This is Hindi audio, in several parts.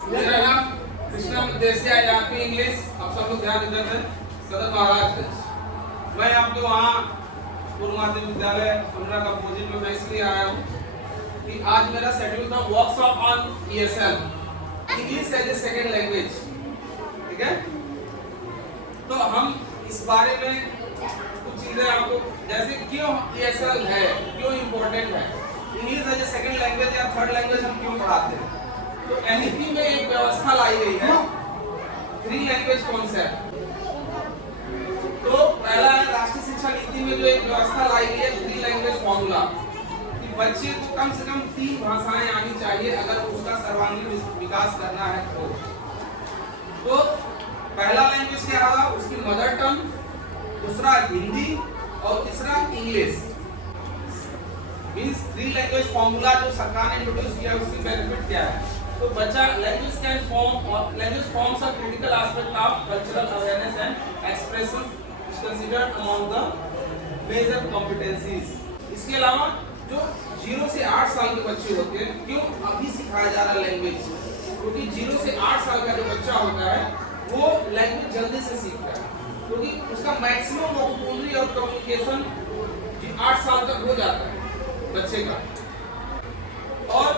मेरा नाम कृष्णा मदेसिया है। यहाँ पे इंग्लिश आप सब लोग ध्यान देते हैं। सदर महाराजगंज। मैं आपके वहाँ पूर्व माध्यमिक विद्यालय पंद्रह का अपोजिट में मैं इसलिए आया हूँ कि आज मेरा शेड्यूल था workshop on ESL, English as a second language. ठीक है, तो हम इस बारे में कुछ चीजें आपको, जैसे क्यों ESL है, क्यों इम्पोर्टेंट है, English as a second language या थर्ड लैंग्वेज हम क्यों पढ़ाते हैं। तो NEP में एक व्यवस्था लाई गई है, 3 लैंग्वेज कॉन्सेप्ट। तो पहला है राष्ट्रीय शिक्षा नीति में जो एक व्यवस्था लाई गई है 3 लैंग्वेज फॉर्मूला, कि बच्चे को कम से कम 3 भाषाएं आनी चाहिए अगर उसका सर्वांगीण विकास करना है तो पहला लैंग्वेज क्या होगा, उसकी मदर टंग, दूसरा हिंदी और तीसरा इंग्लिश। मींस 3 लैंग्वेज फॉर्मूला जो सरकार ने इंट्रोड्यूस किया, उसकी बेनिफिट क्या है। तो बच्चा language can forms a critical aspect of cultural awareness and expression is considered among the major competencies. इसके अलावा जो 0 से 8 साल के बच्चे होते हैं, क्यों अभी सिखाया जा रहा है लैंग्वेज, क्योंकि 0 से 8 साल का जो बच्चा होता है वो लैंग्वेज जल्दी से सीखता है, क्योंकि उसका मैक्सिमम वोकैबुलरी और कम्युनिकेशन 8 साल तक हो जाता है बच्चे का। और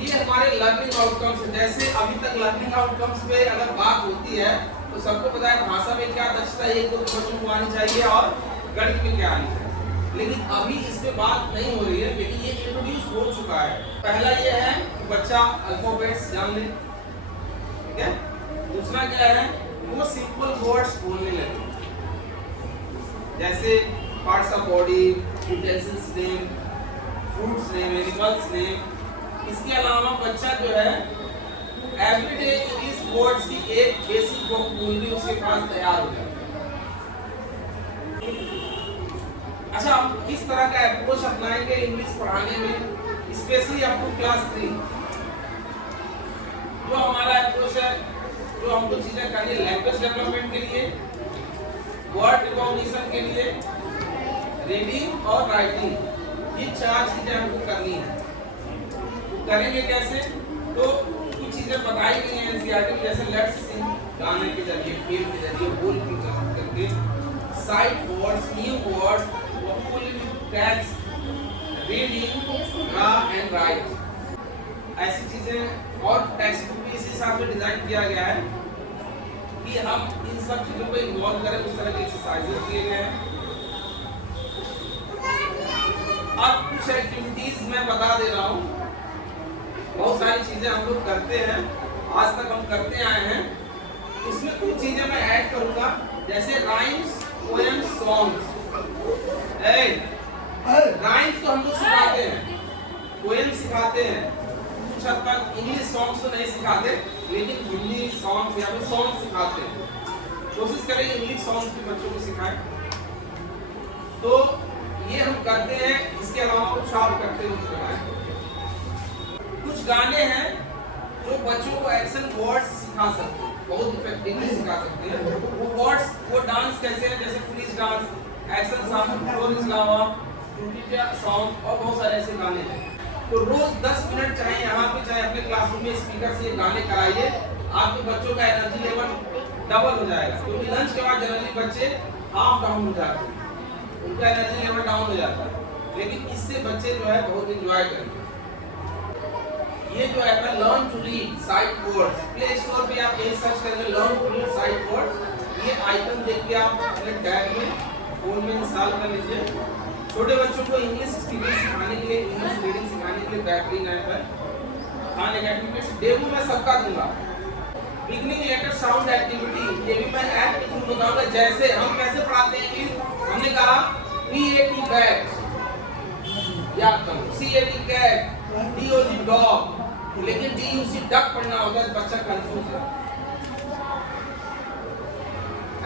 ये हमारे लर्निंग आउटकम्स, जैसे अभी तक लर्निंग आउटकम्स पे अगर बात होती है तो सबको पता है भाषा में क्या दक्षता है, एक तो बच्चों को आनी चाहिए और गणित में क्या आनी चाहिए, लेकिन अभी इस पे बात नहीं हो रही है, लेकिन ये इंट्रोड्यूस हो चुका है। पहला ये है बच्चा अल्फाबेट्स जान ले, ठीक है। दूसरा क्या है, वो सिंपल वर्ड्स बोलने लगे, जैसे parts of body, utensils name, fruits name, animals name. इसके अलावा बच्चा जो है एवरीडे इंग्लिश वर्ड्स की एक बेसिक वोकैबुलरी उसके पास तैयार हो जाती है। अच्छा, आप किस तरह का अप्रोच अपनाएंगे इंग्लिश पढ़ाने में, स्पेशली अप टू क्लास 3। जो हमारा अप्रोच है, जो हमको चीजें करनी है लैंग्वेज डेवलपमेंट के लिए, वर्ड रिकॉग्निशन के लिए, रीडिंग और राइटिंग, ये 4 चीजें हमको करनी है। करेंगे कैसे, तो कुछ चीजें बताई गई हैं NCERT में, जैसे लेट्स सिंग, गाने के जरिए, खेल के जरिए, बोल करके, sight words, new words, vocabulary tags, reading, draw and right, ऐसी चीजें। और टेक्स्ट बुक भी इसी हिसाब से डिजाइन किया गया है कि हम इन सब चीजों को इन्वॉल्व करें, उस तरह के एक्सरसाइजेस दिए गए हैं। अब कुछ एक्टिविटीज मैं बता दे रहा हूँ, बहुत सारी चीजें हम लोग करते हैं, आज तक हम करते आए हैं, उसमें कुछ चीजें मैं ऐड करूंगा, जैसे राइम्स, पोएम्स, सॉन्ग्स। राइम्स तो हम लोग सिखाते हैं, पोएम्स सिखाते हैं, कुछ हद तक इंग्लिश सॉन्ग्स तो नहीं सिखाते, लेकिन हिंदी सॉन्ग्स या फिर सॉन्ग सिखाते हैं। कोशिश करें इंग्लिश सॉन्ग्स भी बच्चों को सिखाएं, तो ये हम करते हैं। इसके अलावा कुछ आप करते हैं, कुछ गाने हैं जो बच्चों को एक्शन वर्ड्स सिखा सकते हैं, बहुत इफेक्टिवली सिखा सकते हैं। वो वर्ड्स, वो डांस कैसे है, जैसे फ्रीज डांस, एक्शन सॉन्ग, फ्लोरिस लावा, टूटिया सॉन्ग और बहुत सारे ऐसे गाने हैं। तो रोज 10 मिनट चाहे यहाँ पे चाहे अपने क्लासरूम में स्पीकर से ये गाने कराइए, आपके बच्चों का एनर्जी लेवल डबल हो जाएगा, क्योंकि लंच के बाद जनरली बच्चे हाफ डाउन हो जाते हैं, उनका एनर्जी लेवल डाउन हो जाता है, लेकिन इससे बच्चे जो है बहुत इंजॉय करेंगे। ये जो है ना learn to read sight words, play store पे आप यही सर्च करेंगे learn to read sight words, ये आइकन देख के आप अपने टैब में फोन में इंस्टॉल कर लीजिए। छोटे बच्चों को इंग्लिश स्पीकिंग सिखाने के लिए, इंग्लिश रीडिंग सिखाने के लिए बेहतरीन ऐप है। खान एकेडमी से डेमो मैं सबका दूंगा। बिगनिंग लेटर साउंड एक्टिविटी, ये भी मैं ऐप के थ्रू बताऊंगा, जैसे हम कैसे पढ़ाते हैं कि हमने कहा PAT बैट याद करो, CAT कैट, DOG डॉग, लेकिन DUC डक पढ़ना होता है, बच्चा कंफ्यूज है।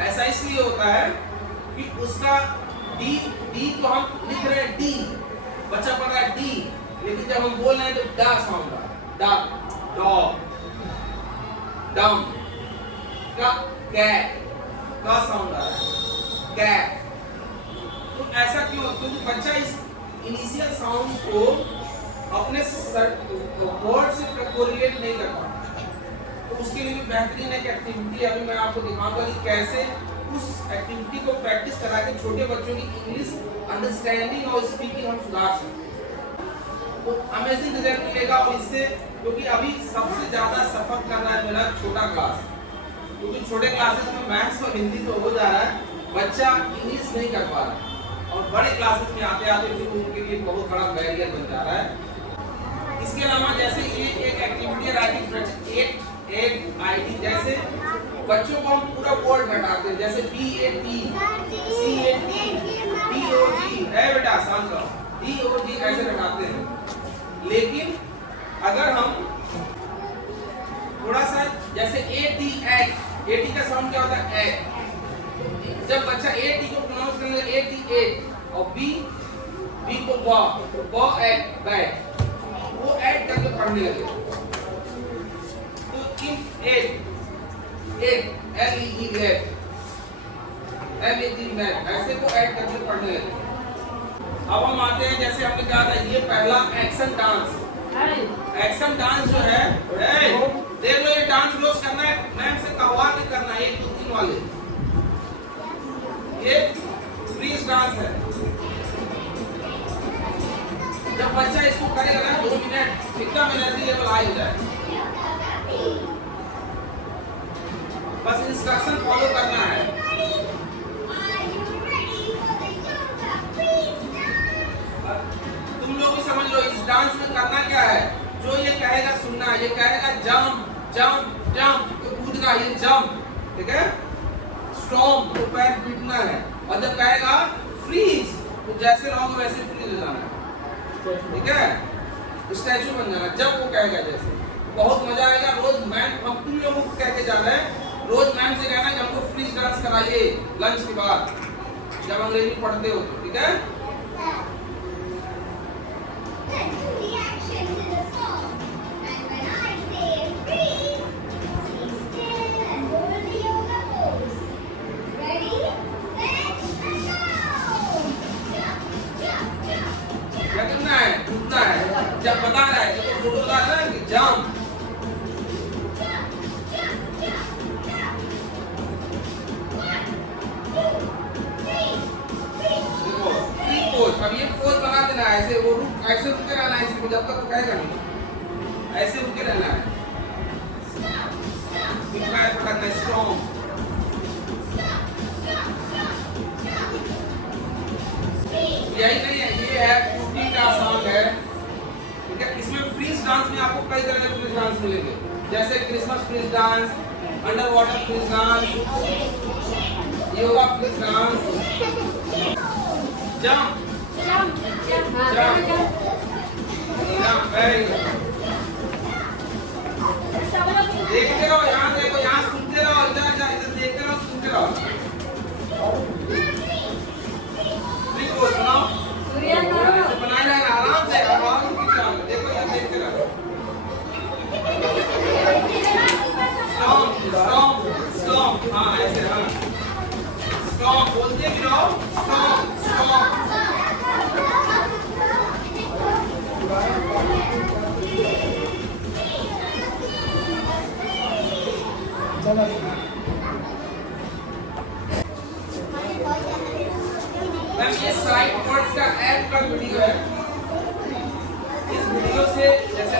ऐसा इसलिए होता है कि उसका डी तो हम लिख रहे हैं D, बच्चा पढ़ रहा है D, लेकिन जब हम बोल रहे हैं तो डा साउंड आ, डक, डॉग, डम, का कैट, का साउंड आ रहा है, कैट। तो ऐसा क्यों, क्योंकि बच्चा इस इनिशियल साउंड को अपने वर्ड से कोरिलेट नहीं कर पाता। तो उसके लिए भी बेहतरीन एक एक्टिविटी अभी मैं आपको दिखाऊंगा कि कैसे उस एक्टिविटी को प्रैक्टिस करा के छोटे बच्चों की इंग्लिश अंडरस्टैंडिंग और स्पीकिंग हम सुधार सकते। तो अमेजिंग रिजल्ट मिलेगा। और इससे क्योंकि अभी सबसे ज्यादा सफर कर रहा है मेरा छोटा क्लास, क्योंकि छोटे क्लासेस में मैथ्स और हिंदी तो हो जा रहा है, बच्चा इंग्लिश नहीं कर पा रहा है, और बड़े क्लासेस में आते आते फिर उनके लिए बहुत बड़ा बैरियर बन जा रहा है। इसके अलावा जैसे ये एक एक्टिविटी है राइटिंग फ्रेंच 8 आईडी, जैसे बच्चों को हम पूरा वर्ड घटाते हैं, जैसे BAT CAT DOG है बेटा शांत रहो, DOG ऐसे घटाते हैं। लेकिन अगर हम थोड़ा सा जैसे AT का साउंड क्या होता है ए, जब बच्चा AT को प्रोनाउंस करने लगे AT और B को ब बैट, वो ऐड करके पढ़ने लगे। तो इन एट LEE मैथ ऐसे को ऐड करके पढ़ने लगे। अब हम आते हैं, जैसे हमने कहा था ये पहला एक्शन डांस। एक्शन डांस जो है देख लो, ये डांस रोज करना है, मैम से कहवा के करना है, 1 2 3 वाले। ये फ्रीज डांस है। जब बच्चा इसको करेगा ना 2 मिनट, एकदम एनर्जी लेवल हाई हो जाए। बस इंस्ट्रक्शन फॉलो करना है। तुम लोग भी समझ लो इस डांस में करना क्या है। जो ये कहेगा सुनना है, ये कहेगा जंप जंप जंप तो कूदना, ये जंप, ठीक है। स्टॉम्प तो पैर पीटना है, और जब कहेगा फ्रीज तो जैसे रहोगे वैसे फ्रीज हो जाना है, ठीक है, स्टैचू बन जाना जब वो कहेगा जैसे। बहुत मजा आएगा। रोज मैम हम तुम लोगों को कह के जा रहे हैं, रोज मैम से कहना कि हमको फ्रीज डांस कराइए लंच के बाद जब अंग्रेजी पढ़ते हो, ठीक है। जब बता रहा है, जब फोटो बता रहा है कि जंप, देखो 3 पोज। अब ये पोज बना देना है, ऐसे वो रुक, ऐसे रुके रहना है इसको जब तक वो कहेगा नहीं, ऐसे रुके रहना है। पैर पकड़ना है, स्ट्रॉन्ग। यही नहीं है, ये है टूटी का सॉन्ग है, ठीक है। इसमें फ्रीज डांस में आपको कई तरह के फ्रीज डांस मिलेंगे, जैसे Christmas freeze dance, under water freeze dance, yoga freeze dance, jump देखते रहो, यहाँ देखो, यहाँ सुनते रहो, इधर देखते रहो, सुनते रहो। बनाया जाएगा आराम से, देखो यहाँ देखते रहो। स्टॉम्प, हाँ ऐसे, हाँ स्टॉम्प बोलते भी रहो, स्टॉम्प। ये साइड वर्ड्स का ऐप का वीडियो है। इस वीडियो से जैसे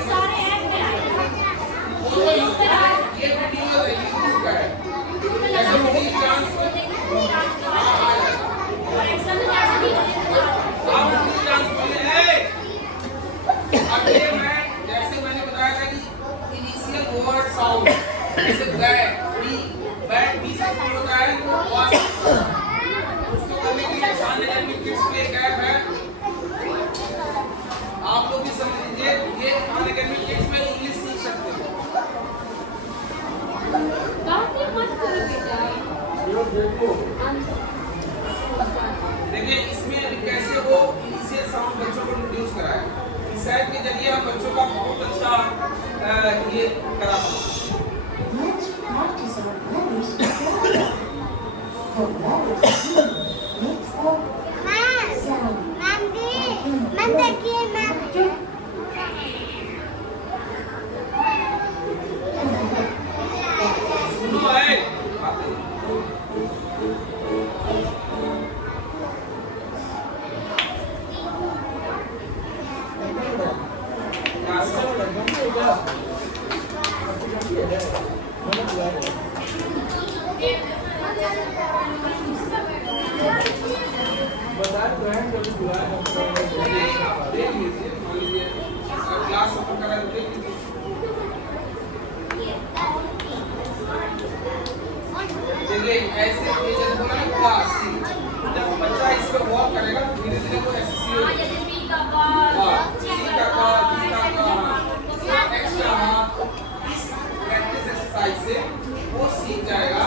ये वीडियो यूट्यूब का है, जैसे फ्रीज डांस आप फ्रीज डांस बोले। अब ये मैं जैसे मैंने बताया था कि इनिशियल वर्ड साउंड, जैसे बैट बी से शुरू होता है, उसको करने के लिए खान अकेडमी किड्स पे एक ऐप है, आप लोग भी समझ लीजिए। ये खान अकेडमी किड्स में इंग्लिश सीख सकते हो। देखिए इसमें अभी कैसे वो इनिशियल साउंड बच्चों को इंट्रोड्यूस कराया, इस ऐप के जरिए हम बच्चों का बहुत अच्छा ये करा सकते हैं। देख लीजिए, मान लीजिए क्लास ओपन करा है, देख लीजिए। चलिए ऐसे ये जब बोला ना क्लास, जब बच्चा इस पे वर्क करेगा तो धीरे धीरे वो ऐसे हो जैसे बी का बॉल, सी का एक्स्ट्रा इस प्रैक्टिस एक्सरसाइज से वो सीख जाएगा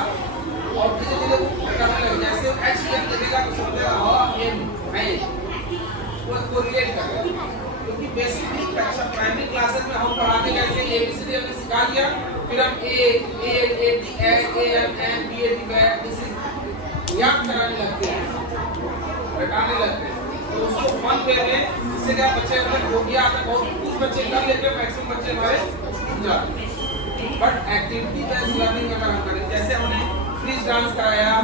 और धीरे धीरे वो करने लगेगा। जैसे एच एन देखेगा तो समझेगा हाँ एन है, वो कोरिलेट करेगा। क्योंकि बेसिकली कक्षा प्राइमरी क्लासेस में हम पढ़ाते कैसे एबीसीडी हमने सिखा दिया, फिर हम A T M N B A T this is याद कराने लगते हैं, रटाने लगते हैं। तो उसको फन वे में इससे क्या बच्चे अगर हो गया तो बहुत कुछ बच्चे कर लेते हैं, मैक्सिमम बच्चे हमारे छूट जाते हैं। बट एक्टिविटी बेस्ड लर्निंग अगर हम करें, जैसे हमने फ्रीज डांस कराया,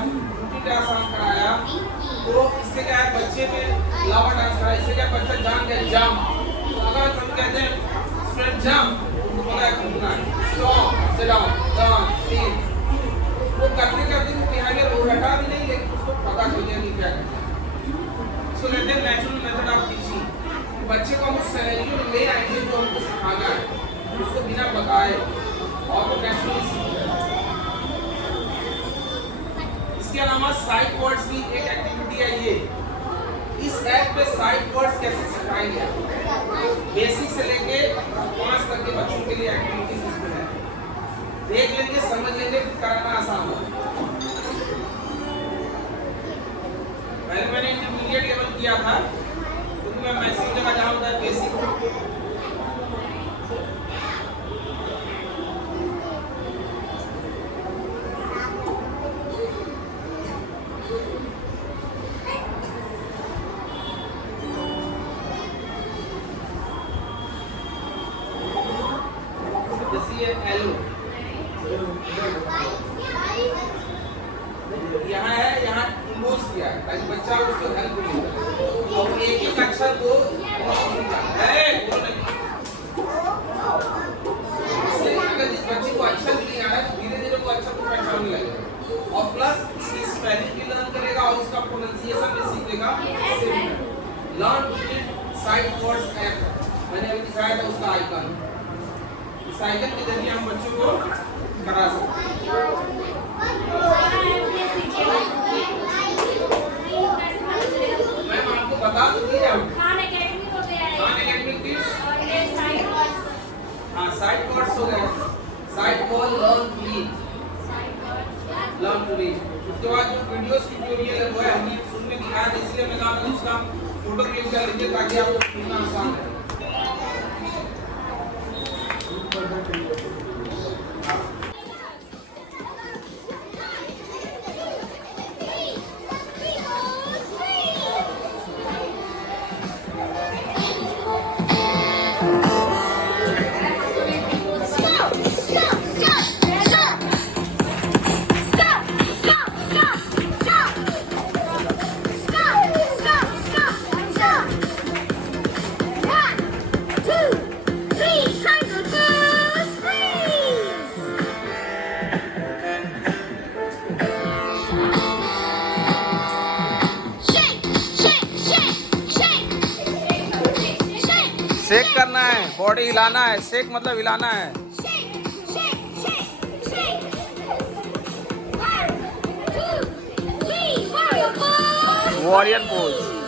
गिटार सॉन्ग कराया, तो इससे क्या है बच्चे में लावा डांस कराया, इससे क्या बच्चा जान गया जंप। तो अगर हम कहते हैं स्टूडेंट जंप, उनको पता है घूमना है, stop, sit down, down, steep, वो करते करते वो बिहेवियर वो हटा भी नहीं, लेकिन उसको पता चल गया कि क्या करना है। इसको कहते हैं नेचुरल मेथड ऑफ टीचिंग। बच्चे को हम उस सिनेरियो में ले आएंगे जो हमको सिखाना है, उसको बिना बताए और वो नेचुरली सीखेगा। इसके अलावा साइड वर्ड्स की एक एक्टिविटी है ये। इस ऐप पे साइड वर्ड्स कैसे सिखाएंगे, बेसिक से लेके 5 तक के बच्चों के लिए एक्टिविटीज इसमें है। देख लेंगे, समझ लेंगे, फिर करना आसान होगा। पहले मैंने इंटरमीडिएट लेवल किया था, क्योंकि मैं मैक्सिमम जगह जहाँ होता है बेसिक, जैसे ये एलो यहाँ है, यहाँ इम्पोज किया है ताकि बच्चा उसको हेल्प मिले और एक एक अक्षर को इससे अगर जिस बच्चे को अक्षर नहीं आ रहा है तो धीरे धीरे वो अक्षर को पहचानने लगेगा और प्लस इसकी स्पेलिंग भी लर्न करेगा और उसका प्रोनाउंसिएशन भी सीखेगा। Learn with side words app मैंने अभी दिखाया था, उसका आइकन, इस आइकन के जरिए हम बच्चों को करा सकते हैं। मैम आपको बता दूंगी खान एकेडमी किड्स, हाँ साइड वर्ड्स हो गए, side word learn to read. उसके बाद जो वीडियोस ट्यूटोरियल है वो है हमने सुनने दिखाया था, इसलिए मैं कहा था उसका फोटो क्लिक कर लीजिए ताकि आपको सुनना आसान है। शेक करना है, बॉडी हिलाना है, शेक मतलब हिलाना है। Warrior pose.